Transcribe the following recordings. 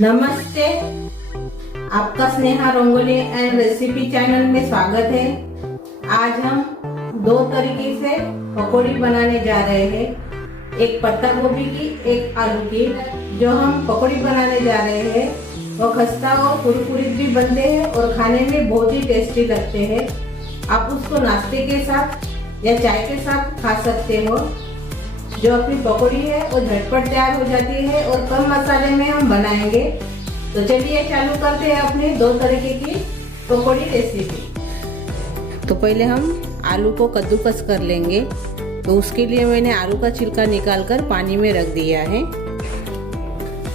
नमस्ते। आपका Sneha Rangoli and recipe channel में स्वागत है। आज हम दो तरीके से पकौड़ी बनाने जा रहे हैं। एक पत्ता गोभी की, एक आलू की। जो हम पकौड़ी बनाने जा रहे हैं, वो खस्ता और कुरकुरित भी बनते हैं और खाने में बहुत ही टेस्टी लगते हैं। आप उसको नाश्ते के साथ या चाय के साथ खा सकते हो। जो अपनी पकौड़ी है, वो झटपट तैयार हो जाती है और कम मसाले में हम बनाएँगे। तो चलिए, चालू करते हैं अपने दो तरीके की पकौड़ी रेसिपी तो पहले हम आलू को कद्दूकस कर लेंगे। तो उसके लिए मैंने आलू का छिलका निकाल कर पानी में रख दिया है।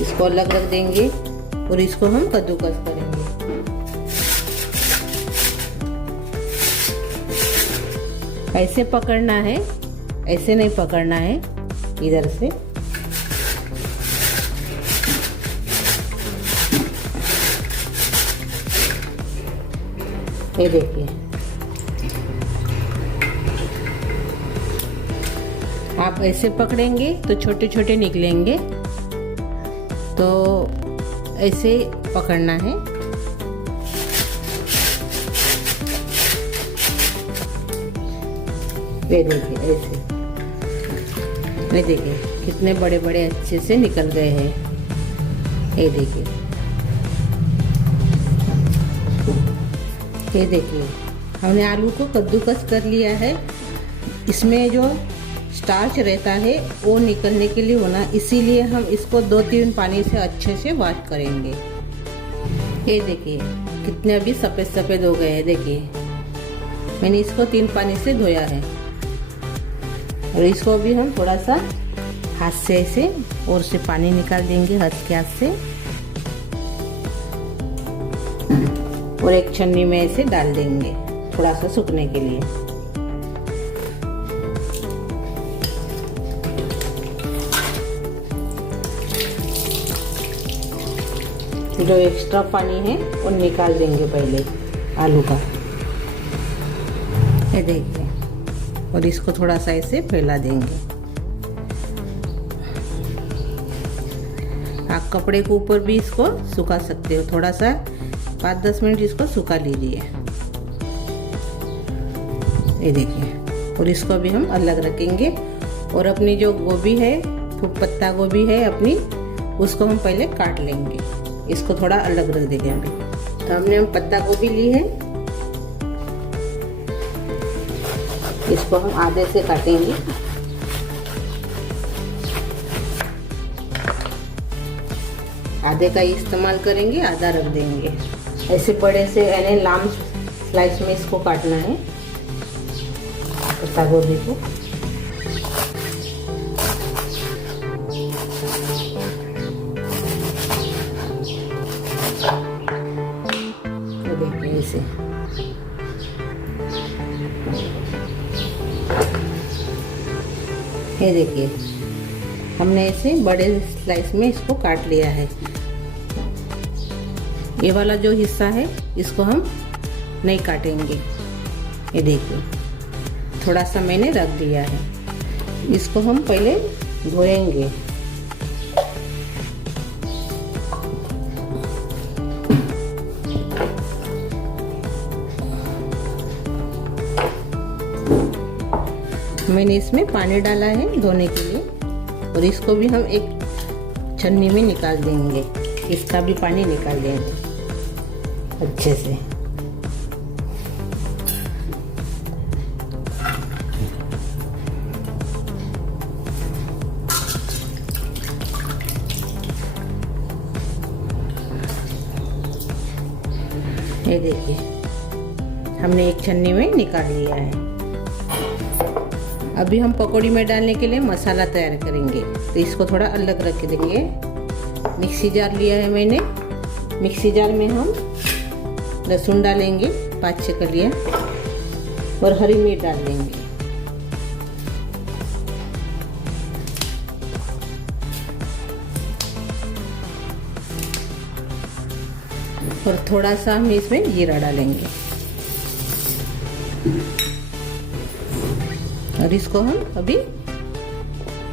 इसको अलग रख देंगे और इसको हम कद्दूकस करेंगे। ऐसे पकड़ना है, ऐसे नहीं पकड़ना है। इधर से। ये देखिए। आप ऐसे पकड़ेंगे तो छोटे छोटे निकलेंगे। तो ऐसे पकड़ना है। ये देखिए, ऐसे। ये देखिए, कितने बड़े बड़े अच्छे से निकल गए हैं। ये देखिए। ये देखिए, हमने आलू को कद्दूकस कर लिया है। इसमें जो स्टार्च रहता है, वो निकलने के लिए होना, इसीलिए हम इसको दो तीन पानी से अच्छे से वॉश करेंगे। ये देखिए, कितने अभी सफ़ेद सफ़ेद हो गए हैं, देखिए। मैंने इसको तीन पानी से धोया है। और इसको भी हम थोड़ा सा हाथ से ऐसे और से पानी निकाल देंगे हाथ के हाथ से। और एक छन्नी में ऐसे डाल देंगे थोड़ा सा सूखने के लिए। जो एक्स्ट्रा पानी है, वो निकाल देंगे पहले आलू का। ये देखिए। और इसको थोड़ा सा ऐसे फैला देंगे। आप कपड़े के ऊपर भी इसको सुखा सकते हो। थोड़ा सा, पाँच दस मिनट इसको सुखा लीजिए। ये देखिए, और इसको भी हम अलग रखेंगे। और अपनी जो गोभी है पत्ता गोभी है अपनी, उसको हम पहले काट लेंगे। इसको थोड़ा अलग रख देंगे अभी। तो हमने हम पत्ता गोभी ली है। इसको हम आधे से काटेंगे। आधे का इस्तेमाल करेंगे, आधा रख देंगे। ऐसे बड़े से यानी लाम स्लाइस में इसको काटना है। पत्ता गोभी को। देखिए इसे। ये देखिए। हमने इसे बड़े स्लाइस में इसको काट लिया है। ये वाला जो हिस्सा है, इसको हम नहीं काटेंगे। ये देखिए, थोड़ा सा मैंने रख दिया है। इसको हम पहले धोएँगे। मैंने इसमें पानी डाला है धोने के लिए और इसको भी हम एक छन्नी में निकाल देंगे। इसका भी पानी निकाल देंगे। अच्छे से। ये देखिए, हमने एक छन्नी में निकाल लिया है। अभी हम पकौड़ी में डालने के लिए मसाला तैयार करेंगे। तो इसको थोड़ा अलग रख देंगे। मिक्सी जार लिया है मैंने। मिक्सी जार में हम लहसुन डालेंगे, पाँच छः कलिया और हरी मिर्च डाल देंगे। और थोड़ा सा हम इसमें जीरा डालेंगे। और इसको हम अभी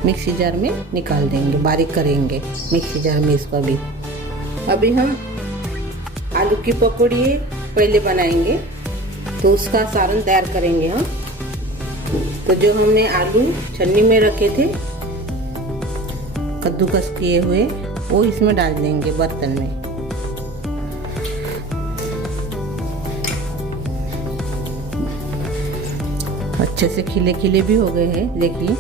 मिक्सी जार में निकाल देंगे, बारीक करेंगे मिक्सी जार में इसको अभी। अभी हम आलू की पकौड़ी पहले बनाएँगे तो उसका सारण तैयार करेंगे हम। तो जो हमने आलू छन्नी में रखे थे, कद्दूकस किए हुए, वो इसमें डाल देंगे बर्तन में। अच्छे से खिले खिले भी हो गए हैं देखिए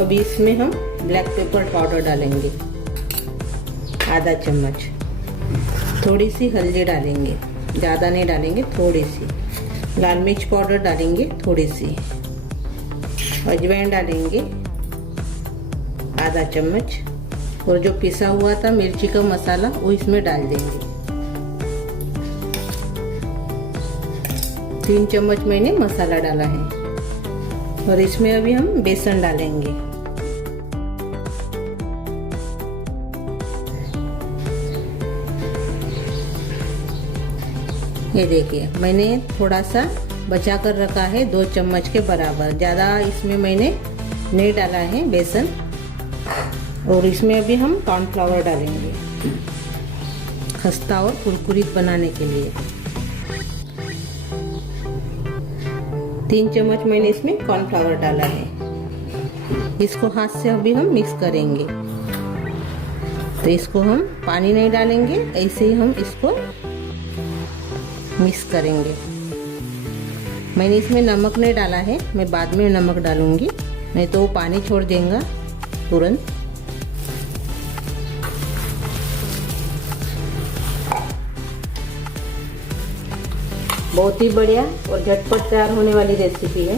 अभी इसमें हम ब्लैक पेपर पाउडर डालेंगे। आधा चम्मच। थोड़ी सी हल्दी डालेंगे। ज़्यादा नहीं डालेंगे, थोड़ी सी। लाल मिर्च पाउडर डालेंगे, थोड़ी सी। अजवाइन डालेंगे, आधा चम्मच। और जो पिसा हुआ था मिर्ची का मसाला, वो इसमें डाल देंगे। तीन चम्मच मैंने मसाला डाला है। और इसमें अभी हम बेसन डालेंगे। ये देखिए, मैंने थोड़ा सा बचा कर रखा है दो चम्मच के बराबर। ज़्यादा इसमें मैंने नहीं डाला है बेसन। और इसमें अभी हम कॉर्नफ्लावर डालेंगे। खस्ता और कुरकुरीत बनाने के लिए। तीन चम्मच मैंने इसमें कॉर्नफ्लावर डाला है। इसको हाथ से अभी हम मिक्स करेंगे। तो इसको हम पानी नहीं डालेंगे, ऐसे ही हम इसको मिक्स करेंगे। मैंने इसमें नमक नहीं डाला है, मैं बाद में नमक डालूँगी, नहीं तो वो पानी छोड़ देगा तुरंत। बहुत ही बढ़िया और झटपट तैयार होने वाली रेसिपी है।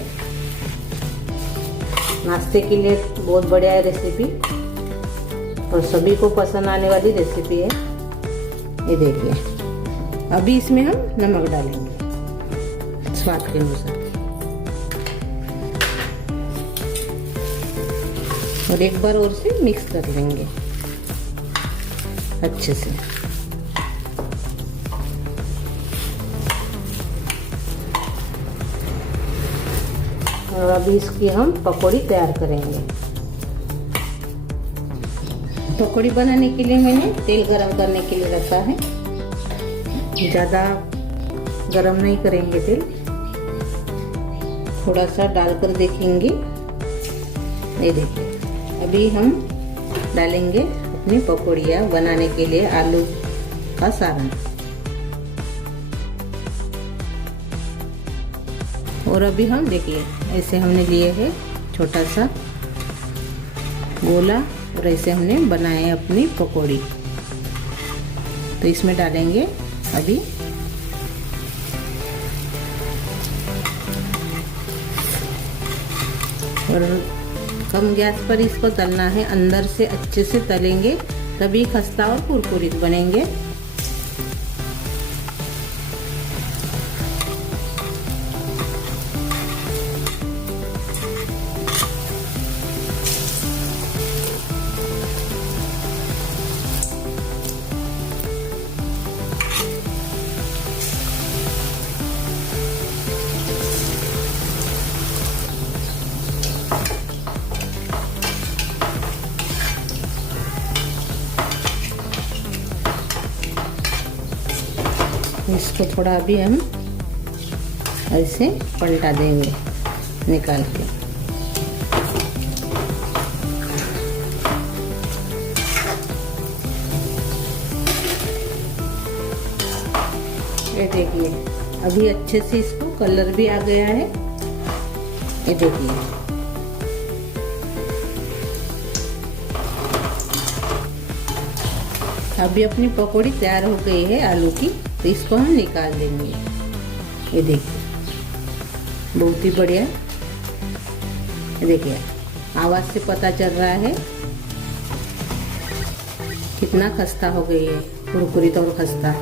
नाश्ते के लिए बहुत बढ़िया है रेसिपी और सभी को पसंद आने वाली रेसिपी है। ये देखिए। अभी इसमें हम नमक डालेंगे। स्वाद के अनुसार। और एक बार और से मिक्स कर लेंगे। अच्छे से। और अभी इसकी हम पकौड़ी तैयार करेंगे। पकौड़ी बनाने के लिए मैंने तेल गरम करने के लिए रखा है। ज़्यादा गरम नहीं करेंगे तेल। थोड़ा सा डालकर देखेंगे। ये देखिए, अभी हम डालेंगे अपनी पकौड़ियाँ बनाने के लिए आलू का सारण। और अभी हम देखिए, ऐसे हमने लिए है छोटा सा गोला और ऐसे हमने बनाए अपनी पकौड़ी। तो इसमें डालेंगे अभी और कम गैस पर इसको तलना है, अंदर से अच्छे से तलेंगे, तभी खस्ता और कुरकुरीत बनेंगे। इसको थोड़ा अभी हम ऐसे पलटा देंगे, निकाल के। ये देखिए, अभी अच्छे से इसको कलर भी आ गया है। ये देखिए। अभी अपनी पकौड़ी तैयार हो गई है आलू की। तो इसको हम निकाल देंगे। ये देखिए, बहुत ही बढ़िया। देखिए, आवाज़ से पता चल रहा है कितना खस्ता हो गई है कुरकुरीत और खस्ता।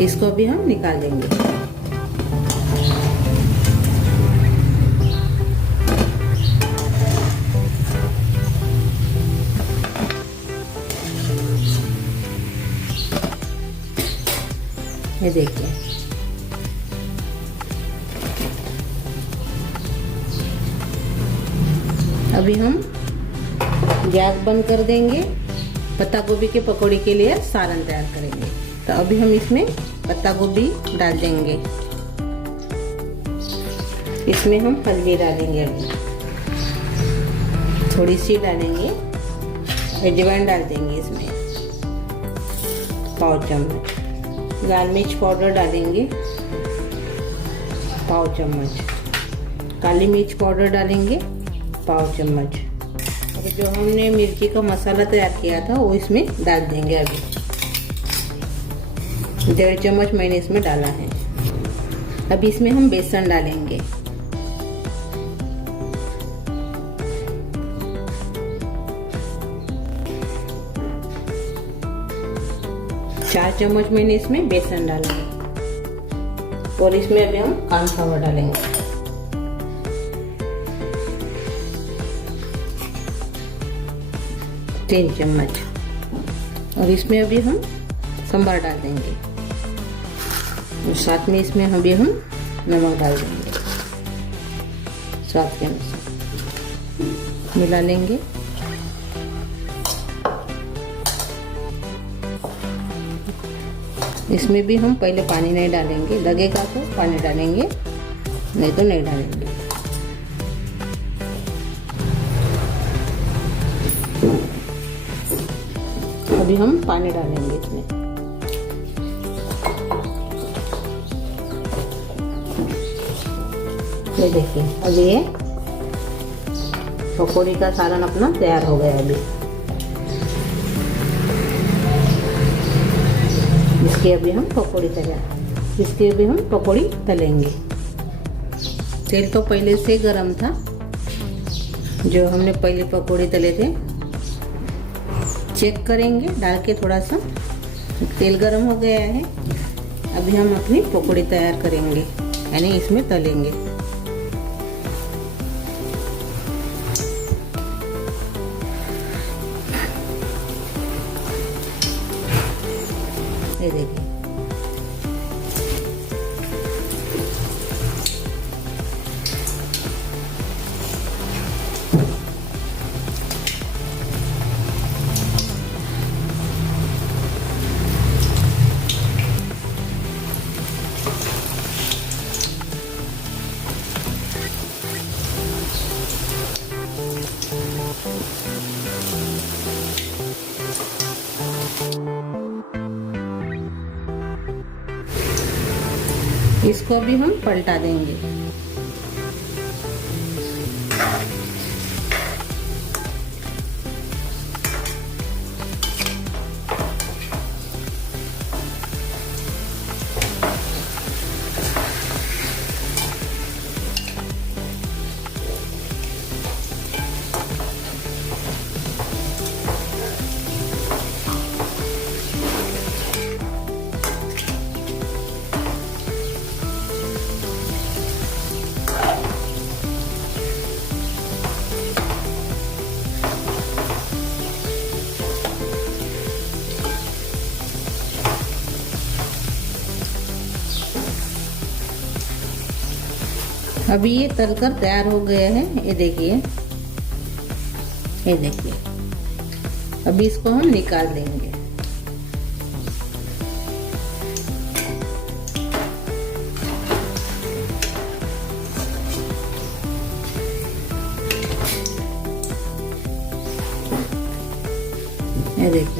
इसको भी हम निकाल देंगे। ये देखिए। अभी हम गैस बंद कर देंगे, पत्ता गोभी के पकौड़े के लिए सालन तैयार करेंगे। तो अभी हम इसमें पत्ता गोभी डाल देंगे। इसमें हम हल्दी डालेंगे अभी। थोड़ी सी डालेंगे, अजवाइन डाल देंगे इसमें। पाव चम्मच। लाल मिर्च पाउडर डालेंगे। पाव चम्मच। काली मिर्च पाउडर डालेंगे, पाव चम्मच। और जो हमने मिर्ची का मसाला तैयार किया था, वो इसमें डाल देंगे अभी। डेढ़ चम्मच मैंने इसमें डाला है। अब इसमें हम बेसन डालेंगे। चार चम्मच मैंने इसमें बेसन डाला है। और इसमें अभी हम कॉर्नफ्लावर डालेंगे। तीन चम्मच। और इसमें अभी हम संभार डाल देंगे। और साथ में इसमें अभी हम नमक डाल देंगे। स्वाद के अनुसार। मिला लेंगे। इसमें भी हम पहले पानी नहीं डालेंगे, लगेगा तो पानी डालेंगे, नहीं तो नहीं डालेंगे। अभी हम पानी डालेंगे इसमें। ये देखिए अभी ये पकौड़ी का सालन अपना तैयार हो गया अभी। इसके अभी हम पकौड़ी तले इसके अभी हम पकौड़ी तलेंगे। तेल तो पहले से गरम था। जो हमने पहले पकौड़े तले थे चेक करेंगे, डाल के थोड़ा सा। तेल गरम हो गया है। अभी हम अपनी पकौड़ी तैयार करेंगे, यानी इसमें तलेंगे। इसको भी हम पलटा देंगे। अभी ये तलकर तैयार हो गया है। ये देखिए। ये देखिए। अभी इसको हम निकाल देंगे। ये देखिए।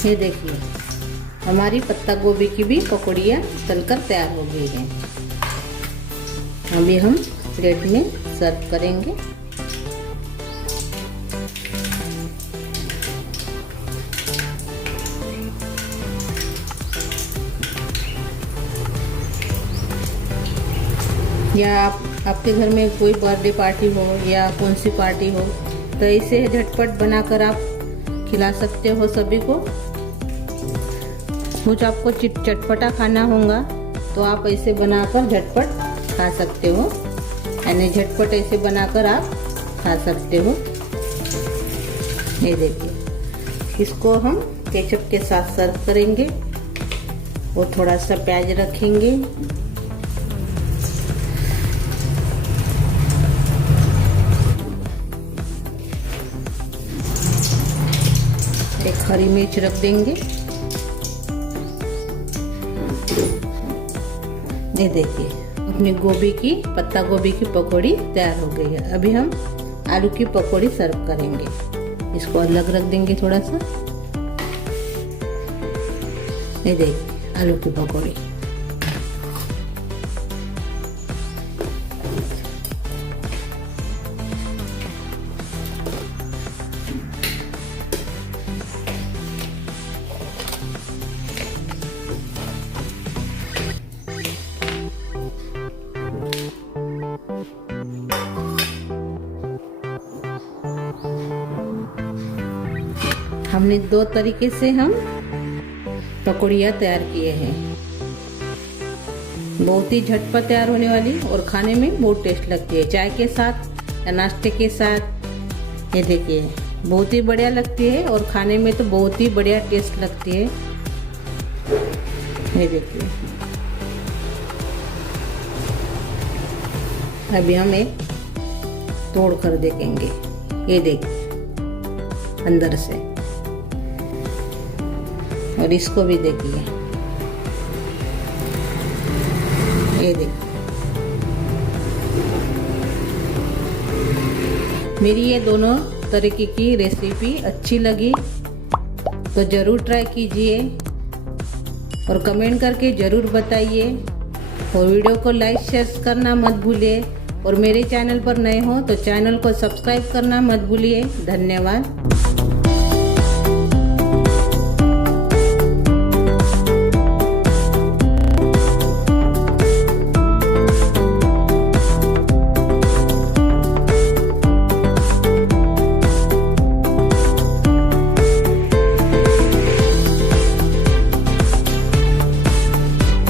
ये देखिए, हमारी पत्ता गोभी की भी पकौड़ियाँ तलकर तैयार हो गई हैं। अभी हम प्लेट में सर्व करेंगे। या आप, आपके घर में कोई बर्थडे पार्टी हो या कौन सी पार्टी हो तो इसे झटपट बनाकर आप खिला सकते हो सभी को। कुछ आपको चटपटा खाना होगा तो आप ऐसे बनाकर झटपट खा सकते हो। यानी झटपट ऐसे बनाकर आप खा सकते हो। ये देखिए, इसको हम केचप के साथ सर्व करेंगे। और थोड़ा सा प्याज रखेंगे। एक हरी मिर्च रख देंगे। ये देखिए, अपनी गोभी की, पत्ता गोभी की पकौड़ी तैयार हो गई है। अभी हम आलू की पकौड़ी सर्व करेंगे। इसको अलग रख देंगे थोड़ा सा। ये देखिए, आलू की पकौड़ी। हमने दो तरीके से हम पकौड़िया तैयार किए हैं। बहुत ही झटपट तैयार होने वाली और खाने में बहुत टेस्ट लगती है। चाय के साथ या नाश्ते के साथ, ये देखिए, बहुत ही बढ़िया लगती है और खाने में तो बहुत ही बढ़िया टेस्ट लगती है। ये देखिए। अभी हम एक तोड़ कर देखेंगे। ये देखिए अंदर से। और इसको भी देखिए। ये देखिए मेरी ये दोनों तरीके की रेसिपी अच्छी लगी तो ज़रूर ट्राई कीजिए और कमेंट करके ज़रूर बताइए। और वीडियो को लाइक शेयर करना मत भूलिए। और मेरे चैनल पर नए हो तो चैनल को सब्सक्राइब करना मत भूलिए। धन्यवाद।